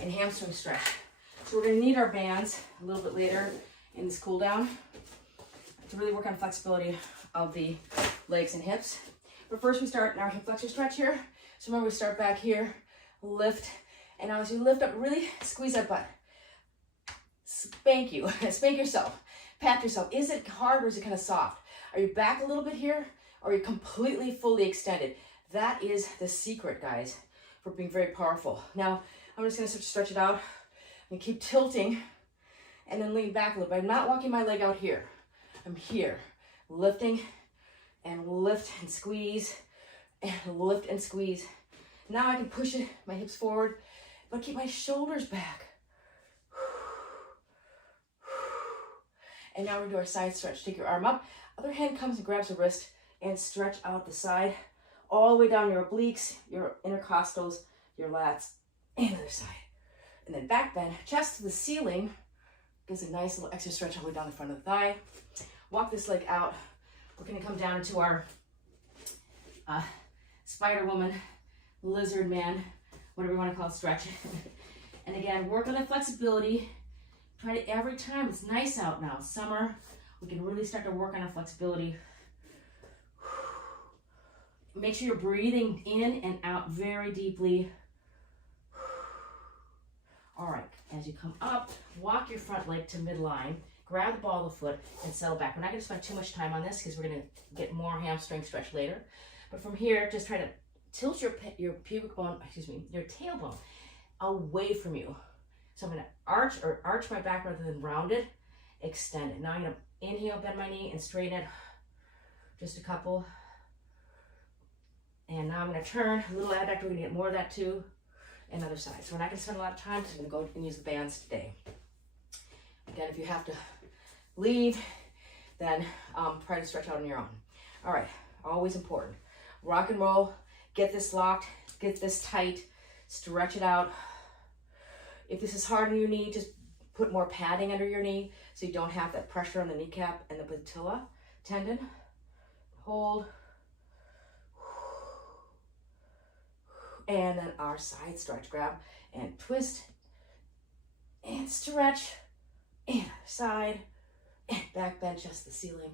and hamstring stretch. So we're gonna need our bands a little bit later in this cool down to really work on flexibility of the legs and hips. But first we start in our hip flexor stretch here. So remember, we start back here, lift, and now as you lift up, really squeeze that butt. Spank you, spank yourself, pat yourself. Is it hard or is it kind of soft? Are you back a little bit here, or are you completely fully extended? That is the secret, guys, for being very powerful. Now, I'm just gonna stretch it out and keep tilting and then lean back a little bit. I'm not walking my leg out here. I'm here, lifting and lift and squeeze and lift and squeeze. Now I can push it, my hips forward, but keep my shoulders back. And now we're gonna do our side stretch. Take your arm up, other hand comes and grabs the wrist and stretch out the side, all the way down your obliques, your intercostals, your lats, and the other side. And then back bend, chest to the ceiling, gives a nice little extra stretch all the way down the front of the thigh. Walk this leg out. We're gonna come down into our spider woman, lizard man, whatever you wanna call it, stretch. And again, work on the flexibility. Try to every time, it's nice out now, summer, we can really start to work on our flexibility. Make sure you're breathing in and out very deeply. All right, as you come up, walk your front leg to midline, grab the ball of the foot, and settle back. We're not gonna spend too much time on this because we're gonna get more hamstring stretch later. But from here, just try to tilt your pubic bone, your tailbone away from you. So I'm gonna arch my back rather than round it, extend it. Now I'm gonna inhale, bend my knee and straighten it, just a couple. And now I'm gonna turn, a little adductor, we're gonna get more of that too, and other side. So we're not gonna spend a lot of time, just gonna go and use the bands today. Again, if you have to leave, then try to stretch out on your own. All right, always important. Rock and roll, get this locked, get this tight, stretch it out. If this is hard on your knee, just put more padding under your knee so you don't have that pressure on the kneecap and the patella tendon. Hold. And then our side stretch, grab and twist and stretch, and other side, and back bend, just the ceiling.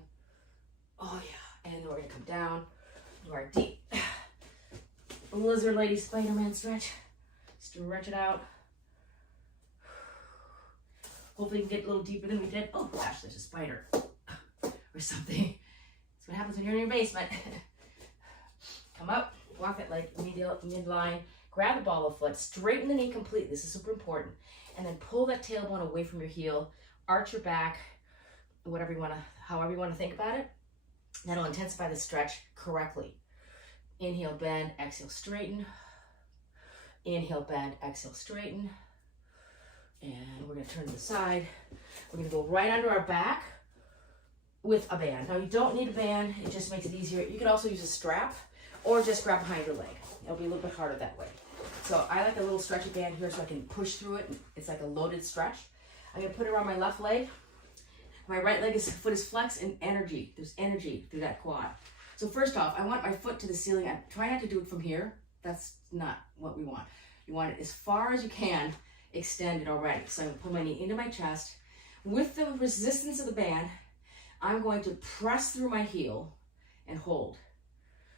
Oh yeah, and then we're gonna come down to our deep lizard lady Spider-Man stretch. Stretch it out. Hopefully you can get a little deeper than we did. Oh gosh, there's a spider or something. That's what happens when you're in your basement. Come up, walk it like midline, grab the ball of foot, straighten the knee completely. This is super important. And then pull that tailbone away from your heel, arch your back, however you want to think about it. That'll intensify the stretch correctly. Inhale, bend, exhale, straighten. Inhale, bend, exhale, straighten. And we're gonna turn to the side. We're gonna go right under our back with a band. Now you don't need a band, it just makes it easier. You could also use a strap or just grab behind your leg. It'll be a little bit harder that way. So I like a little stretchy band here so I can push through it. It's like a loaded stretch. I'm gonna put it around my left leg. My right leg foot is flexed and energy. There's energy through that quad. So first off, I want my foot to the ceiling. I try not to do it from here. That's not what we want. You want it as far as you can extended already. So I'm gonna put my knee into my chest. With the resistance of the band, I'm going to press through my heel and hold.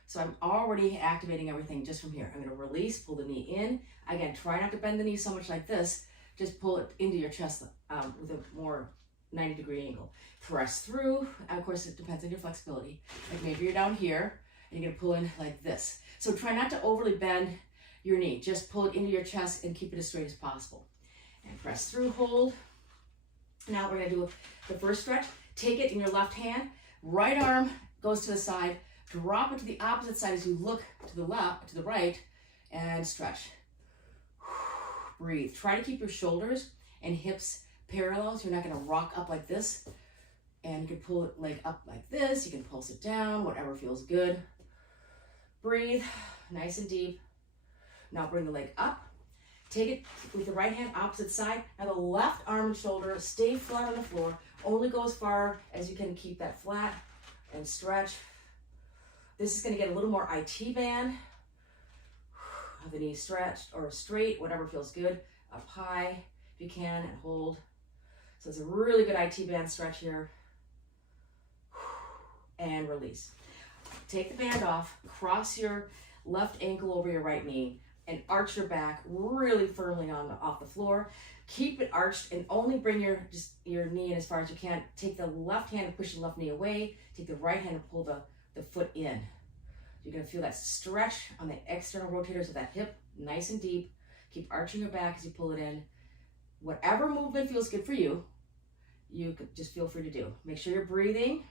So I'm already activating everything just from here. I'm gonna release, pull the knee in. Again, try not to bend the knee so much like this. Just pull it into your chest with a more 90-degree angle. Press through. Of course, it depends on your flexibility. Like maybe you're down here and you're gonna pull in like this. So try not to overly bend your knee. Just pull it into your chest and keep it as straight as possible. And press through, hold. Now we're gonna do the first stretch. Take it in your left hand. Right arm goes to the side. Drop it to the opposite side as you look to the left, to the right, and stretch. Breathe. Try to keep your shoulders and hips parallel so you're not gonna rock up like this. And you can pull it leg up like this. You can pulse it down, whatever feels good. Breathe, nice and deep. Now bring the leg up. Take it with the right hand opposite side. Now the left arm and shoulder stay flat on the floor. Only go as far as you can keep that flat and stretch. This is gonna get a little more IT band. The knee stretched or straight, whatever feels good. up high if you can, and hold. So it's a really good IT band stretch here. And release. Take the band off, cross your left ankle over your right knee, and arch your back really firmly off the floor. Keep it arched and only bring your knee in as far as you can. Take the left hand and push the left knee away. Take the right hand and pull the foot in. You're going to feel that stretch on the external rotators of that hip, nice and deep. Keep arching your back as you pull it in. Whatever movement feels good for you, you could just feel free to do. Make sure you're breathing.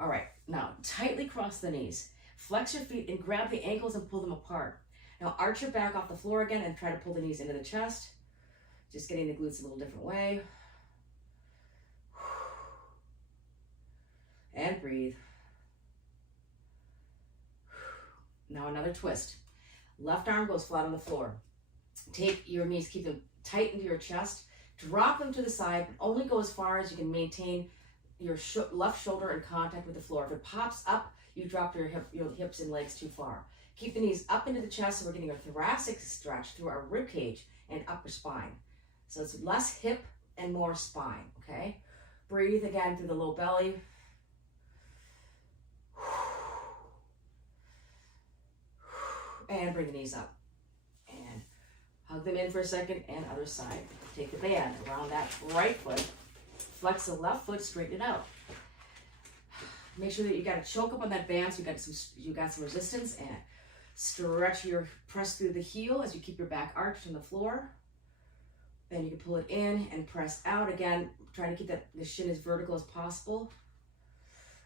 All right, now tightly cross the knees. Flex your feet and grab the ankles and pull them apart. Now arch your back off the floor again and try to pull the knees into the chest. Just getting the glutes a little different way. And breathe. Now another twist. Left arm goes flat on the floor. Take your knees, keep them tight into your chest. Drop them to the side, but only go as far as you can maintain your left shoulder in contact with the floor. If it pops up, you drop your hips and legs too far. Keep the knees up into the chest, so we're getting a thoracic stretch through our rib cage and upper spine. So it's less hip and more spine, okay? Breathe again through the low belly. And bring the knees up. And hug them in for a second, and other side. Take the band around that right foot. Flex the left foot, straighten it out. Make sure that you got a choke up on that band, so you got some resistance, and press through the heel as you keep your back arched on the floor. Then you can pull it in and press out again, trying to keep the shin as vertical as possible.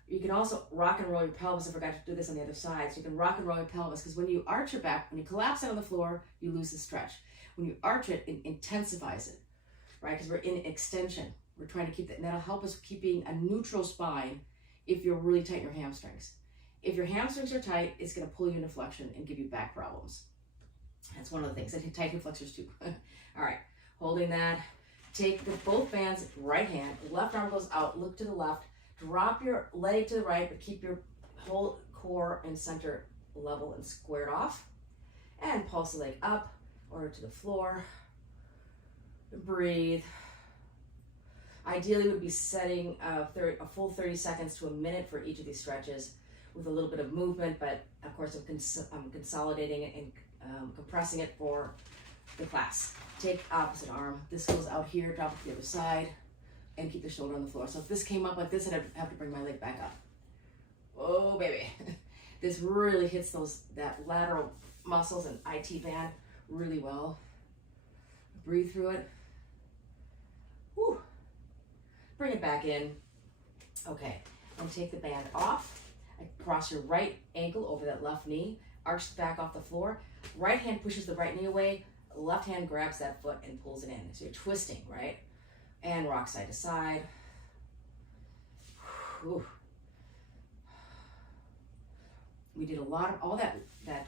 You can also rock and roll your pelvis. I forgot to do this on the other side. So you can rock and roll your pelvis, because when you arch your back, when you collapse it on the floor, you lose the stretch. When you arch it, it intensifies it, right? Because we're in extension. We're trying to keep that, and that'll help us keeping a neutral spine if you're really tight in your hamstrings. If your hamstrings are tight, it's going to pull you into flexion and give you back problems. That's one of the things, and tight hip flexors too. All right, holding that. Take both bands, right hand, left arm goes out, look to the left, drop your leg to the right, but keep your whole core and center level and squared off. And pulse the leg up or to the floor. Breathe. Ideally, would be setting a full 30 seconds to a minute for each of these stretches with a little bit of movement, but of course I'm consolidating it and compressing it for the class. Take opposite arm. This goes out here, drop it to the other side, and keep the shoulder on the floor. So if this came up like this, I'd have to bring my leg back up. Oh, baby. This really hits that lateral muscles and IT band really well. Breathe through it. Whew. Bring it back in. Okay, and take the band off. Cross your right ankle over that left knee. Arch the back off the floor. Right hand pushes the right knee away. Left hand grabs that foot and pulls it in. So you're twisting, right? And rock side to side. Whew. We did a lot of all that.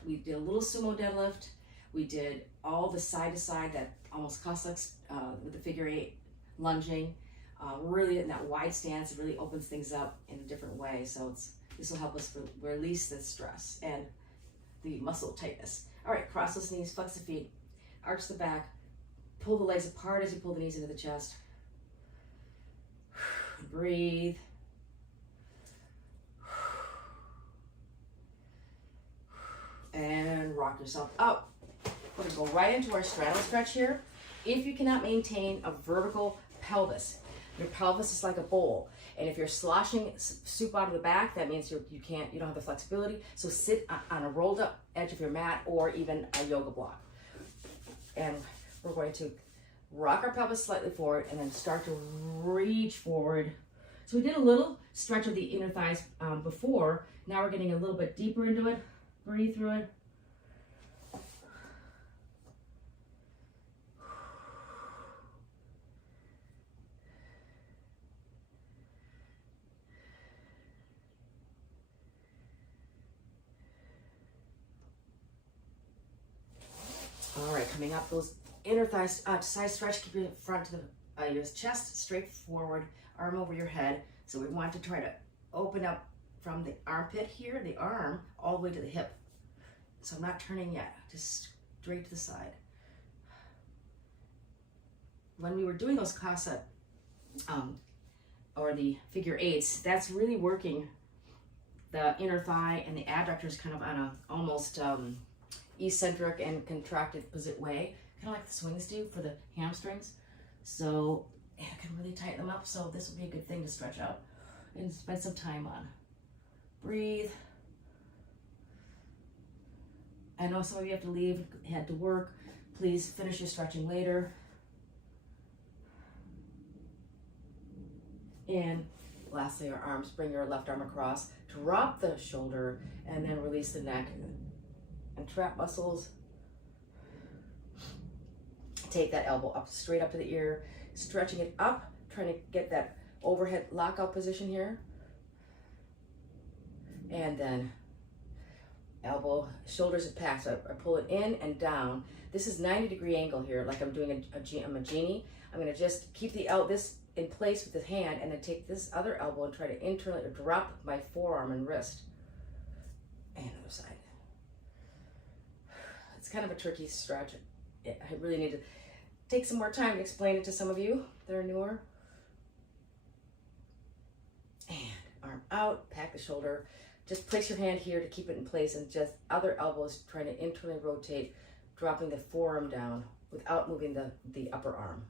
We did a little sumo deadlift. We did all the side to side, that almost Cossacks with the figure eight lunging. Really in that wide stance, it really opens things up in a different way. So this will help us release the stress and the muscle tightness. All right, cross those knees, flex the feet, arch the back, pull the legs apart as you pull the knees into the chest. Breathe. And rock yourself up. We're gonna go right into our straddle stretch here. If you cannot maintain a vertical pelvis, your pelvis is like a bowl, and if you're sloshing soup out of the back, that means you don't have the flexibility. So sit on a rolled up edge of your mat or even a yoga block. And we're going to rock our pelvis slightly forward and then start to reach forward. So we did a little stretch of the inner thighs before. Now we're getting a little bit deeper into it. Breathe through it. All right, coming up, those inner thighs, side stretch, keep your front to your chest straight forward, arm over your head. So we want to try to open up from the armpit here, the arm, all the way to the hip. So I'm not turning yet, just straight to the side. When we were doing those casa, or the figure eights, that's really working the inner thigh and the adductors kind of on a almost eccentric and contracted way, kind of like the swings do for the hamstrings. So it can really tighten them up. So this will be a good thing to stretch out and spend some time on. Breathe. I know some of you have to leave, head to work. Please finish your stretching later. And lastly, our arms. Bring your left arm across, drop the shoulder, and then release the neck and trap muscles. Take that elbow up, straight up to the ear, stretching it up, trying to get that overhead lockout position here. And then elbow, shoulders at pack, so I pull it in and down. This is 90-degree angle here, like I'm doing I'm a genie. I'm gonna just keep this in place with the hand, and then take this other elbow and try to internally drop my forearm and wrist. And other side. It's kind of a tricky stretch. I really need to take some more time to explain it to some of you that are newer. And arm out, pack the shoulder. Just place your hand here to keep it in place, and just other elbows trying to internally rotate, dropping the forearm down without moving the upper arm.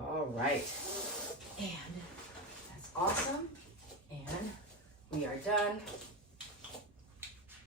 All right, and that's awesome. And we are done.